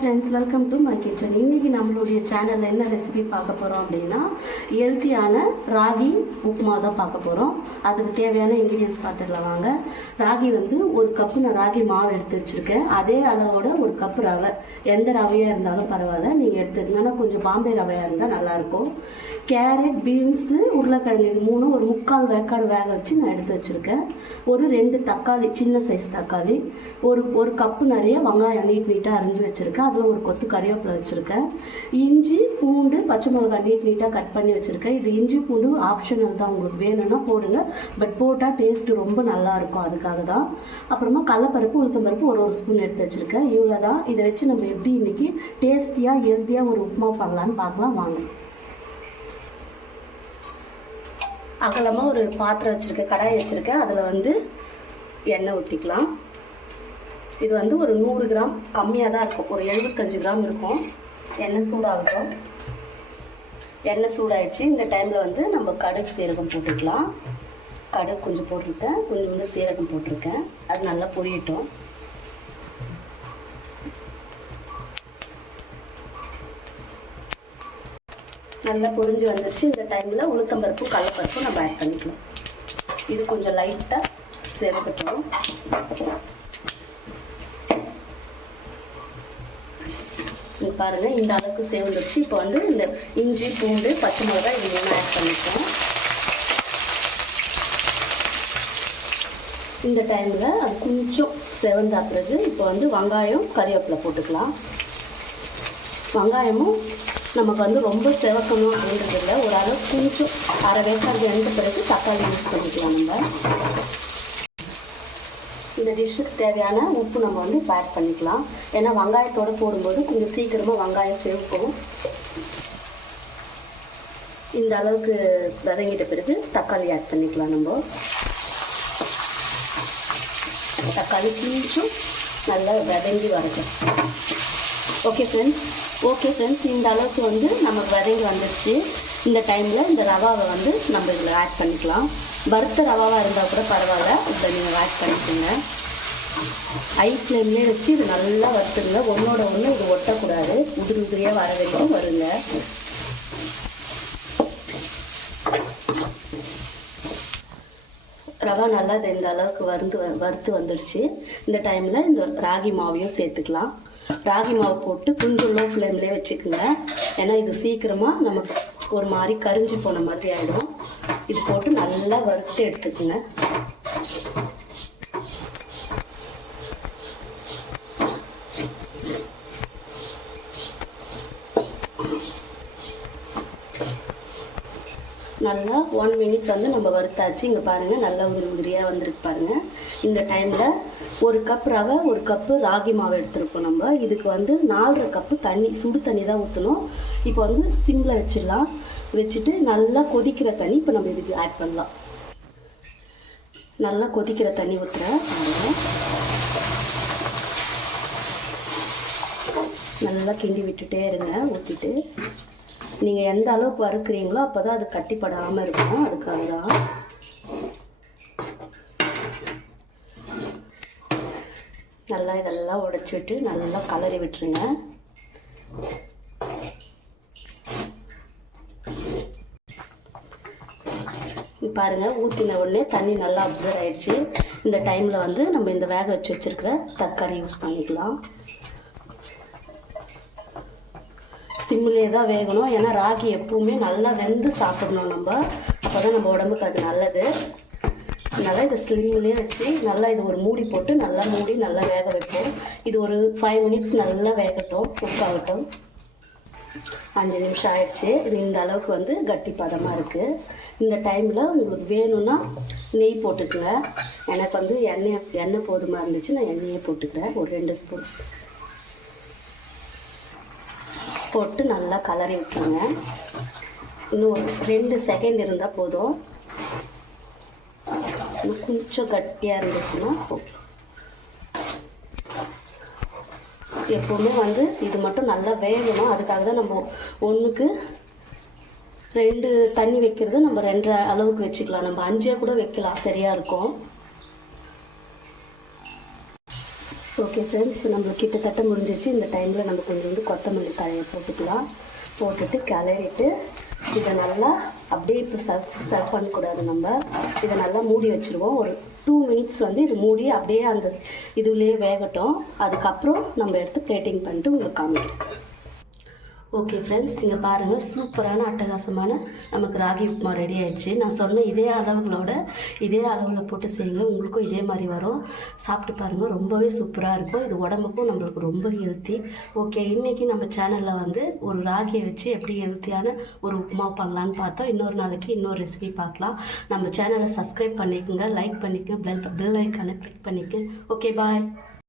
Friends, welcome to my kitchen. இன்றைக்கி நம்மளுடைய சேனலில் என்ன ரெசிபி பார்க்க போகிறோம் அப்படின்னா, ஹெல்த்தியான ராகி உப்புமா தான் பார்க்க போகிறோம். அதுக்கு தேவையான இன்க்ரீடியன்ஸ் பார்த்துக்கலாம் வாங்க. ராகி ஒரு கப்பு நான் ராகி மாவு எடுத்து வச்சுருக்கேன். அதே அளவோட ஒரு கப்பு ரவை, எந்த ரவையாக இருந்தாலும் பரவாயில்ல நீங்கள் எடுத்துக்கங்க. ஆனால் கொஞ்சம் பாம்பே ரவையாக இருந்தால் நல்லாயிருக்கும். கேரட், பீன்ஸு, உருளைக்கிழங்கு இது மூணும் ஒரு 3/4 வேக்காடு வேக வச்சு நான் எடுத்து வச்சுருக்கேன். ஒரு 2 தக்காளி, சின்ன சைஸ் தக்காளி, ஒரு கப்பு நிறைய வெங்காயம் நீட்டாக அரிஞ்சு வச்சுருக்கேன். அதில் ஒரு கொத்து கறிவேப்பிலை வச்சுருக்கேன். இஞ்சி, பூண்டு, பச்சை மிளகாய் நீட்டாக கட் பண்ணி வச்சுருக்கேன். இது இஞ்சி பூண்டு ஆப்ஷனல் தான், உங்களுக்கு வேணும்னா போடுங்க, பட் போட்டால் டேஸ்ட்டு ரொம்ப நல்லாயிருக்கும், அதுக்காக தான். அப்புறமா கடலைப்பருப்பு, உளுத்தம்பருப்பு ஒரு ஸ்பூன் எடுத்து வச்சுருக்கேன். இவ்வளோ தான். இதை வச்சு நம்ம எப்படி இன்றைக்கி டேஸ்டியாக ஹெல்த்தியாக ஒரு உப்புமா பண்ணலான்னு பார்க்கலாம் வாங்க. அகலமாக ஒரு பாத்திரம் வச்சுருக்கேன், கடாய் வச்சுருக்கேன். அதில் எண்ணெய் ஊற்றிக்கலாம். இது ஒரு 100 கிராம் கம்மியாக தான் இருக்கும், ஒரு 75 கிராம் இருக்கும். எண்ணெய் சூடாகட்டும். எண்ணெய் சூடாகிடுச்சு. இந்த டைமில் நம்ம கடுகு சீரகம் போட்டுக்கலாம். கடுகு கொஞ்சம் போட்டிருக்கேன், கொஞ்சம் சீரகம் போட்டிருக்கேன். அது நல்லா பொரியட்டும். நல்லா பொரிஞ்சு வந்துடுச்சு. இந்த டைமில் உளுத்தம்பருப்பும் கடலைப்பருப்பும் நம்ம ஆட் பண்ணிக்கலாம். இது கொஞ்சம் லைட்டாக செவக்கட்டும். பாருங்கள், இந்த அளவுக்கு செவந்துடுச்சு. இப்போ இந்த இஞ்சி, பூண்டு, பச்சை மிளகாய் இது மூணு ஆட் பண்ணிக்கலாம். இந்த டைமில் அது கொஞ்சம் செவந்தா பிறகு இப்போ வெங்காயம், கறிவேப்பிலை போட்டுக்கலாம். வெங்காயமும் நமக்கு ரொம்ப செவக்கணும் அப்படின்றதில்ல, ஒரு அளவு கொஞ்சம் அரை வேக்காடு வெந்த பிறகு தக்காளி யூஸ் பண்ணிக்கலாம். நம்ம இந்த டிஷ்ஷுக்கு தேவையான உப்பு நம்ம ஆட் பண்ணிக்கலாம். ஏன்னா வெங்காயத்தோடு போடும்போது கொஞ்சம் சீக்கிரமாக வெங்காயம் செவக்கும். இந்த அளவுக்கு வதங்கிட்ட பிறகு தக்காளி ஆட் பண்ணிக்கலாம். நம்ம தக்காளி கொஞ்சம் நல்லா வதங்கி வரட்டும். ஓகே ஃப்ரெண்ட்ஸ், இந்த அளவுக்கு நமக்கு வதங்கி வந்துடுச்சு. இந்த டைமில் இந்த ரவாவை நம்ம இதில் ஆட் பண்ணிக்கலாம். வறுத்த ரவாவாக இருந்தால் கூட பரவாயில்ல, இதை நீங்கள் ஆட் பண்ணிக்கோங்க. ஹை ஃப்ளேம்லேயே வச்சு இது நல்லா வறுத்துருங்க. ஒன்றோட ஒன்று இது ஒட்டக்கூடாது, உதிரியாக வர வரைக்கும் வருங்க. ரவா நல்லா இந்த அளவுக்கு வறுத்து வந்துடுச்சு. இந்த டைமில் இந்த ராகி மாவையும் சேர்த்துக்கலாம். ராகி மாவு போட்டு கொஞ்சம் லோ ஃப்ளேம்லேயே வச்சுக்கோங்க. ஏன்னா இது சீக்கிரமாக நமக்கு ஒரு மாதிரி கரிஞ்சு போன மாதிரி ஆகிடும். இது போட்டு நல்லா வறுத்து எடுத்துக்கோங்க. நல்லா 1 மினிட் நம்ம வறுத்தாச்சு. இங்கே பாருங்கள், நல்லா உதிரியாக வந்திருக்கு பாருங்கள். இந்த டைமில் ஒரு கப் ரவை, ஒரு கப்பு ராகி மாவு எடுத்துருக்கோம். நம்ம இதுக்கு 4.5 கப்பு தண்ணி, சுடு தண்ணி தான் ஊற்றணும். இப்போ சிம்மில் வச்சிடலாம். வச்சுட்டு நல்லா கொதிக்கிற தண்ணி இப்போ நம்ம இதுக்கு ஆட் பண்ணலாம். நல்லா கொதிக்கிற தண்ணி ஊற்றுறேன். நல்லா கிண்டி விட்டுட்டே இருங்க. ஊற்றிட்டு நீங்கள் எந்த அளவுக்கு வறுக்கிறீங்களோ அப்போ தான் அது கட்டிப்படாமல் இருக்கும், அதுக்காக தான். நல்லா இதெல்லாம் உடைச்சி விட்டு நல்லா கலரி விட்டுருங்க. பாருங்கள், ஊற்றின உடனே தண்ணி நல்லா அப்சர்வ் ஆகிடுச்சு. இந்த டைமில் நம்ம இந்த வேக வச்சு வச்சுருக்கிற தக்காளி யூஸ் பண்ணிக்கலாம். சிம்மிலே தான் வேகணும். ஏன்னா ராகி எப்பவுமே நல்லா வெந்து சாப்பிடணும் நம்ம, அப்போ தான் நம்ம உடம்புக்கு அது நல்லது. அதனால் இதை ஸ்லிம்லேயே வச்சு நல்லா இது ஒரு மூடி போட்டு நல்லா மூடி நல்லா வேக வைப்போம். இது ஒரு 5 மினிட்ஸ் நல்லா வேகட்டும், குக் ஆகட்டும். 5 நிமிஷம் ஆயிடுச்சு. இது இந்த அளவுக்கு கட்டி பதமாக இருக்குது. இந்த டைமில் உங்களுக்கு வேணும்னா நெய் போட்டுக்குங்க. எனக்கு எண்ணெய் போதுமாக இருந்துச்சு, நான் எண்ணெயே போட்டுக்கிறேன். ஒரு 2 ஸ்பூன் போட்டு நல்லா கலரி விட்டுருங்க. இன்னும் ஒரு 2 செகண்ட் இருந்தால் போதும். கொஞ்சம் கட்டியாக இருந்துச்சுன்னா ஓகே. எப்போவுமே இது மட்டும் நல்லா வேகணும். அதுக்காக தான் நம்ம 1க்கு 2 தண்ணி வைக்கிறது நம்ம 2 அளவுக்கு வச்சுக்கலாம். நம்ம 5 கூட வைக்கலாம், சரியாக இருக்கும். ஓகே ஃப்ரெண்ட்ஸ், நம்மளுக்கு கிட்டத்தட்ட முடிஞ்சிச்சு. இந்த டைமில் நம்ம கொஞ்சம் கொத்தமல்லி தழையை போட்டுக்கலாம். போட்டுட்டு கிளறிட்டு இதை நல்லா அப்படியே இப்போ சர்வ் பண்ணக்கூடாது. நம்ம இதை நல்லா மூடி வச்சுருவோம். ஒரு 2 மினிட்ஸ் இது மூடி அப்படியே அந்த இதுலேயே வேகட்டும். அதுக்கப்புறம் நம்ம எடுத்து பிளேட்டிங் பண்ணிட்டு உங்களுக்கு காமிக்கிறேன். ஓகே ஃப்ரெண்ட்ஸ், இங்கே பாருங்கள், சூப்பரான அட்டகாசமான நமக்கு ராகி உப்புமா ரெடி ஆகிடுச்சு. நான் சொன்ன இதே அளவுகளோட இதே அளவில் போட்டு செய்யுங்க, உங்களுக்கும் இதே மாதிரி வரும். சாப்பிட்டு பாருங்கள், ரொம்பவே சூப்பராக இருக்கும். இது உடம்புக்கும் நம்மளுக்கு ரொம்ப ஹெல்த்தி. ஓகே, இன்றைக்கி நம்ம சேனலில் ஒரு ராகியை வச்சு எப்படி ஹெல்த்தியான ஒரு உப்புமா பண்ணலான்னு பார்த்தோம். இன்னொரு நாளைக்கு இன்னொரு ரெசிபி பார்க்கலாம். நம்ம சேனலை சப்ஸ்கிரைப் பண்ணிக்கோங்க, லைக் பண்ணிக்கோங்க, பெல் ஐக்கானை கிளிக் பண்ணிக்கோங்க. ஓகே, பாய்.